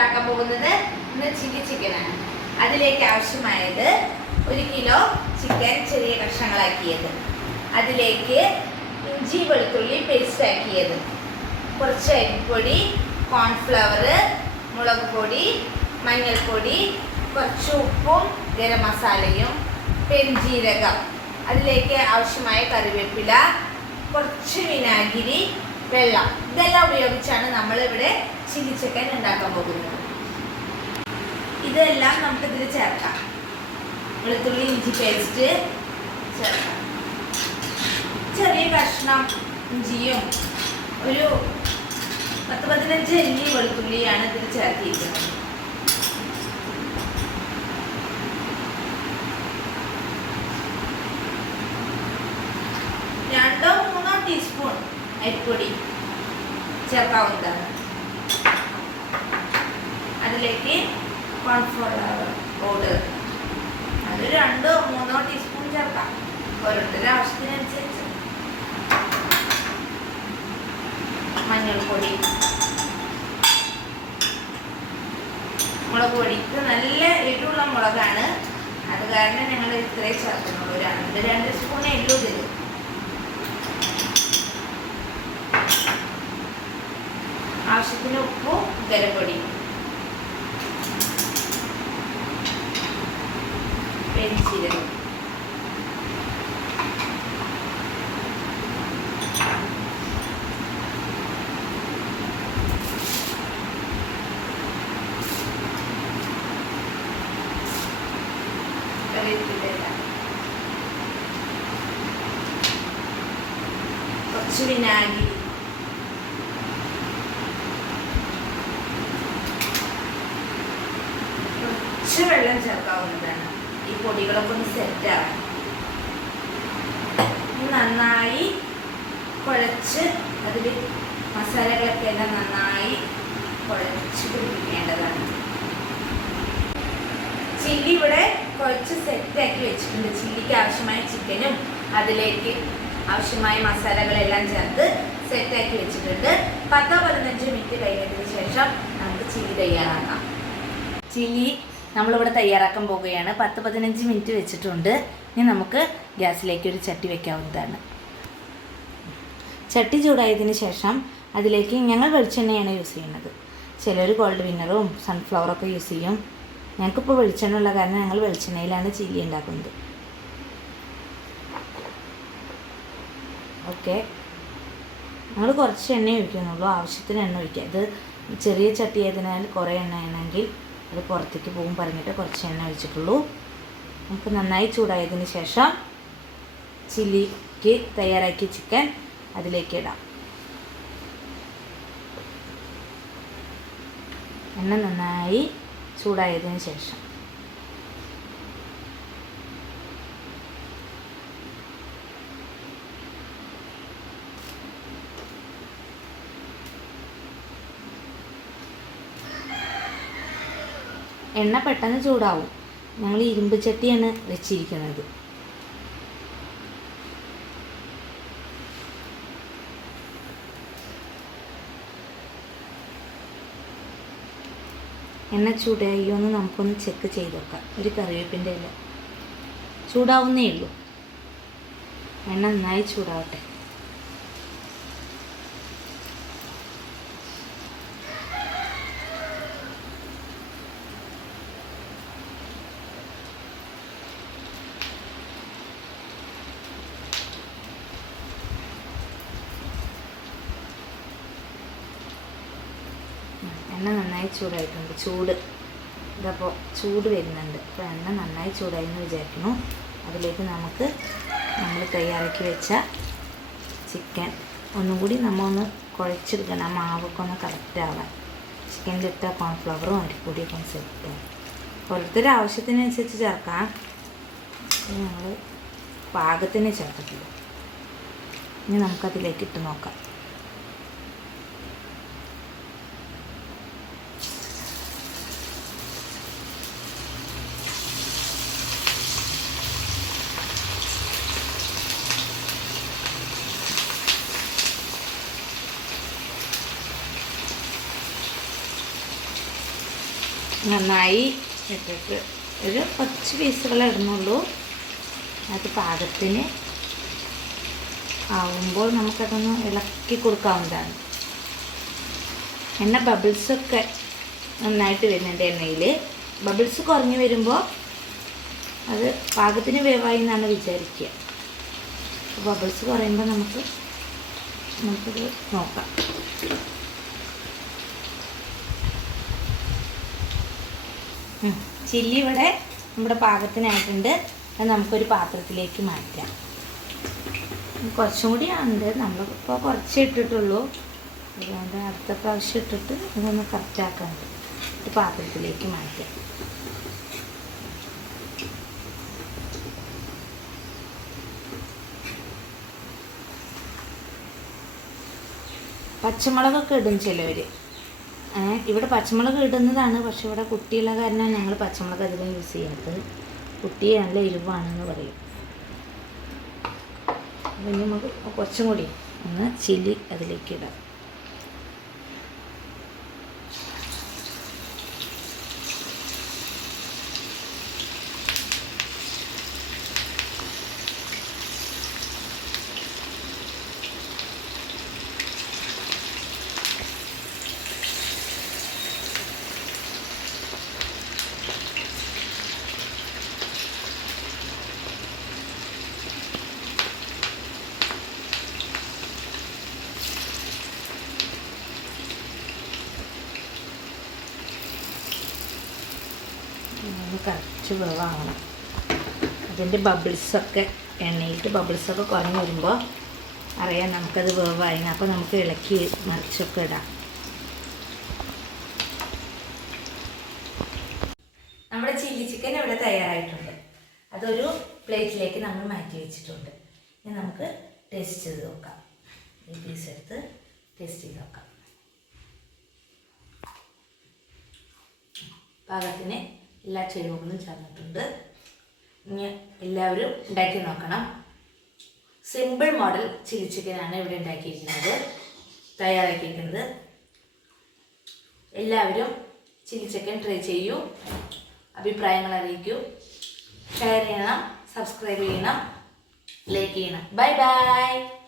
ഉണ്ടാക്കാൻ പോകുന്നത് ഇന്ന് ചില്ലി ചിക്കനാണ് അതിലേക്ക് ആവശ്യമായത് ഒരു കിലോ ചിക്കൻ ചെറിയ കഷ്ണങ്ങളാക്കിയത്. അതിലേക്ക് ഇഞ്ചി വെളുത്തുള്ളി പേസ്റ്റ് ആക്കിയത്. കുറച്ച് അരിപ്പൊടി കോൺഫ്ലവർ മുളക് പൊടി മഞ്ഞൾപ്പൊടി കുറച്ച് ഉപ്പും ഗരം മസാലയും പെരുംജീരകം. അതിലേക്ക് ആവശ്യമായ കറിവേപ്പില കുറച്ച് വിനാഗിരി വെള്ളം. ഇതെല്ലാം ഉപയോഗിച്ചാണ് നമ്മളിവിടെ ചില്ലി ചിക്കൻ ഉണ്ടാക്കാൻ പോകുന്നത്. ഇതെല്ലാം നമുക്ക് ഇതിൽ ചേർക്കാം. വെളുത്തുള്ളി ഇഞ്ചി പേസ്റ്റ് ചേർക്കാം. ചെറിയ കഷ്ണം ഇഞ്ചിയും ഒരു പത്ത് പതിനഞ്ച് അല്ലി വെളുത്തുള്ളിയാണ് ഇതിൽ ചേർത്തിരിക്കുന്നത്. രണ്ടോ മൂന്നോ ടീസ്പൂൺ അരിപ്പൊടി. ചേർക്കാവുന്നതാണ്. അതിലേക്ക് കോൺഫ്ലവർ പൗഡർ അത് രണ്ടോ മൂന്നോ ടീസ്പൂൺ ചേർക്കാം. ഓരോരുത്തരുടെ ആവശ്യത്തിനനുസരിച്ച്. മഞ്ഞൾപ്പൊടി. മുളക് പൊടിക്ക് നല്ല എരിവുള്ള മുളകാണ്. അത് കാരണം ഞങ്ങൾ ഇത്രയും ചേർക്കുന്നുള്ളൂ. രണ്ട് രണ്ട് സ്പൂൺ എരിവ് തരും ആവശ്യത്തിന് ഉപ്പും ഗരപ്പൊടി പെരിഞ്ചീരകം കറിവേപ്പില കുറച്ച് വിനാഗിരി കുറച്ച് വെള്ളം ചേർക്കാവുന്നതാണ്. ഈ പൊടികളൊക്കെ ഒന്ന് സെറ്റ് ആവാൻ ഇനി നന്നായി കുഴച്ച് അതിൽ മസാലകളൊക്കെ എല്ലാം നന്നായി കുഴച്ച് പിടിപ്പിക്കേണ്ടതാണ്. ചില്ലി ഇവിടെ കുഴച്ച് സെറ്റാക്കി വെച്ചിട്ടുണ്ട്. ചില്ലിക്ക് ആവശ്യമായ ചിക്കനും അതിലേക്ക് ആവശ്യമായ മസാലകളെല്ലാം ചേർത്ത് സെറ്റാക്കി വെച്ചിട്ടുണ്ട്. പത്തോ പതിനഞ്ച് മിനിറ്റ് കഴിഞ്ഞതിന് ശേഷം നമുക്ക് ചില്ലി തയ്യാറാക്കാം. ചില്ലി നമ്മളിവിടെ തയ്യാറാക്കാൻ പോവുകയാണ്. പത്ത് പതിനഞ്ച് മിനിറ്റ് വെച്ചിട്ടുണ്ട്. ഇനി നമുക്ക് ഗ്യാസിലേക്ക് ഒരു ചട്ടി വെക്കാവുന്നതാണ്. ചട്ടി ചൂടായതിന് ശേഷം അതിലേക്ക് ഞങ്ങൾ വെളിച്ചെണ്ണയാണ് യൂസ് ചെയ്യുന്നത്. ചിലർ ഗോൾഡ് വിന്നറും സൺഫ്ലവറൊക്കെ യൂസ് ചെയ്യും. ഞങ്ങൾക്കിപ്പോൾ വെളിച്ചെണ്ണ ഉള്ള കാരണം ഞങ്ങൾ വെളിച്ചെണ്ണയിലാണ് ചില്ലി ഉണ്ടാക്കുന്നത്. ഓക്കെ ഞങ്ങൾ കുറച്ച് എണ്ണ ഒഴിക്കുന്നുള്ളൂ. ആവശ്യത്തിന് എണ്ണ ഒഴിക്കുക. ഇത് ചെറിയ ചട്ടി ആയതിനാൽ കുറേ എണ്ണ ആണെങ്കിൽ അത് പുറത്തേക്ക് പോകും പറഞ്ഞിട്ട് കുറച്ച് എണ്ണ ഒഴിച്ചിട്ടുള്ളൂ. നമുക്ക് നന്നായി ചൂടായതിന് ശേഷം ചില്ലിക്ക് തയ്യാറാക്കിയ ചിക്കൻ അതിലേക്ക് ഇടാം. എണ്ണ നന്നായി ചൂടായതിന് ശേഷം. എണ്ണ പെട്ടെന്ന് ചൂടാവും. ഞങ്ങൾ ഇരുമ്പ് ചട്ടിയാണ് വെച്ചിരിക്കുന്നത്. എണ്ണ ചൂടായോ എന്ന് നമുക്കൊന്ന് ചെക്ക് ചെയ്ത് നോക്കാം. ഒരു കറിവേപ്പിന്റെ ഇല. ചൂടാവുന്നേ ഉള്ളൂ. എണ്ണ നന്നായി ചൂടാവട്ടെ. എണ്ണ നന്നായി ചൂടായിട്ടുണ്ട്. ചൂട്. ഇതപ്പോൾ ചൂട് വരുന്നുണ്ട്. അപ്പോൾ എണ്ണ നന്നായി ചൂടായി എന്ന് വിചാരിക്കുന്നു. അതിലേക്ക് നമുക്ക് നമ്മൾ തയ്യാറാക്കി വെച്ച ചിക്കൻ ഒന്നും കൂടി നമ്മൾ ഒന്ന് കുഴച്ചെടുക്കണം. ആ മാവൊക്കെ ഒന്ന് കറക്റ്റ് ആവാൻ. ചിക്കനിലിട്ട കോൺഫ്ലവറും അരിപ്പൊടിയൊക്കെ ഒന്ന് സെറ്റ് ഓരോരുത്തരുടെ ആവശ്യത്തിനനുസരിച്ച് ചേർക്കാം. ഞങ്ങൾ പാകത്തിന് ചേർത്തിട്ടില്ല. ഇനി നമുക്കതിലേക്ക് ഇട്ട് നോക്കാം. നന്നായി ഇട്ടിട്ട് ഒരു കുറച്ച് പീസുകളെ ഇടുന്നുള്ളൂ. അത് പാകത്തിന് ആവുമ്പോൾ നമുക്കതൊന്ന് ഇളക്കി കൊടുക്കാവുന്നതാണ്. എണ്ണ ബബിൾസൊക്കെ നന്നായിട്ട് വരുന്നുണ്ട് എണ്ണയിൽ ബബിൾസ് കുറഞ്ഞു വരുമ്പോൾ അത് പാകത്തിന് വേവായി എന്നാണ് വിചാരിക്കുക. ബബിൾസ് കുറയുമ്പോൾ നമുക്ക് നമുക്കത് നോക്കാം. ചില്ലി ഇവിടെ നമ്മുടെ പാകത്തിനായിട്ടുണ്ട്. അത് നമുക്കൊരു പാത്രത്തിലേക്ക് മാറ്റാം. കുറച്ചും കൂടി ഉണ്ട് നമ്മളിപ്പോൾ കുറച്ച് ഇട്ടിട്ടുള്ളൂ അതുകൊണ്ട് അടുത്ത പ്രാവശ്യം ഇട്ടിട്ട് ഇതൊന്ന് കറക്റ്റാക്കാണ്ട് ഒരു പാത്രത്തിലേക്ക് മാറ്റാം. പച്ചമുളകൊക്കെ ഇടും ചിലവർ ഇവിടെ പച്ചമുളക് ഇടുന്നതാണ്. പക്ഷെ ഇവിടെ കുട്ടിയുള്ള കാരണം ഞങ്ങൾ പച്ചമുളക് അധികം യൂസ് ചെയ്യാത്തത്. കുട്ടി നല്ല എരിവാണെന്ന് പറയും. അപ്പം നമുക്ക് കുറച്ചും കൂടി ഒന്ന് ചില്ലി അതിലേക്ക് ഇടാം. ഒന്ന് കറക്റ്റ് വേവാകണം അതിന്റെ ബബിൾസൊക്കെ എണ്ണയിട്ട് ബബിൾസൊക്കെ കുറഞ്ഞ് വരുമ്പോൾ അറിയാം നമുക്കത് വേവായി അപ്പോൾ നമുക്ക് ഇളക്കി മറിച്ചൊക്കെ ഇടാം. നമ്മുടെ ചില്ലി ചിക്കൻ ഇവിടെ തയ്യാറായിട്ടുണ്ട്. അതൊരു പ്ലേറ്റിലേക്ക് നമ്മൾ മാറ്റി വെച്ചിട്ടുണ്ട്. ഇനി നമുക്ക് ടേസ്റ്റ് ചെയ്ത് നോക്കാം. ഈ പീസ് എടുത്ത് ടേസ്റ്റ് ചെയ്ത് നോക്കാം. പാകത്തിന് എല്ലാ ചേരുവകളും ചേർന്നിട്ടുണ്ട്. ഇനി എല്ലാവരും ഉണ്ടാക്കി നോക്കണം. സിമ്പിൾ മോഡൽ ചില്ലി ചിക്കനാണ് ഇവിടെ ഉണ്ടാക്കിയിരിക്കുന്നത്. തയ്യാറാക്കിയിരിക്കുന്നത്. എല്ലാവരും ചില്ലി ചിക്കൻ ട്രൈ ചെയ്യൂ. അഭിപ്രായങ്ങൾ അറിയിക്കൂ. ഷെയർ ചെയ്യണം സബ്സ്ക്രൈബ് ചെയ്യണം ലൈക്ക് ചെയ്യണം. Bye bye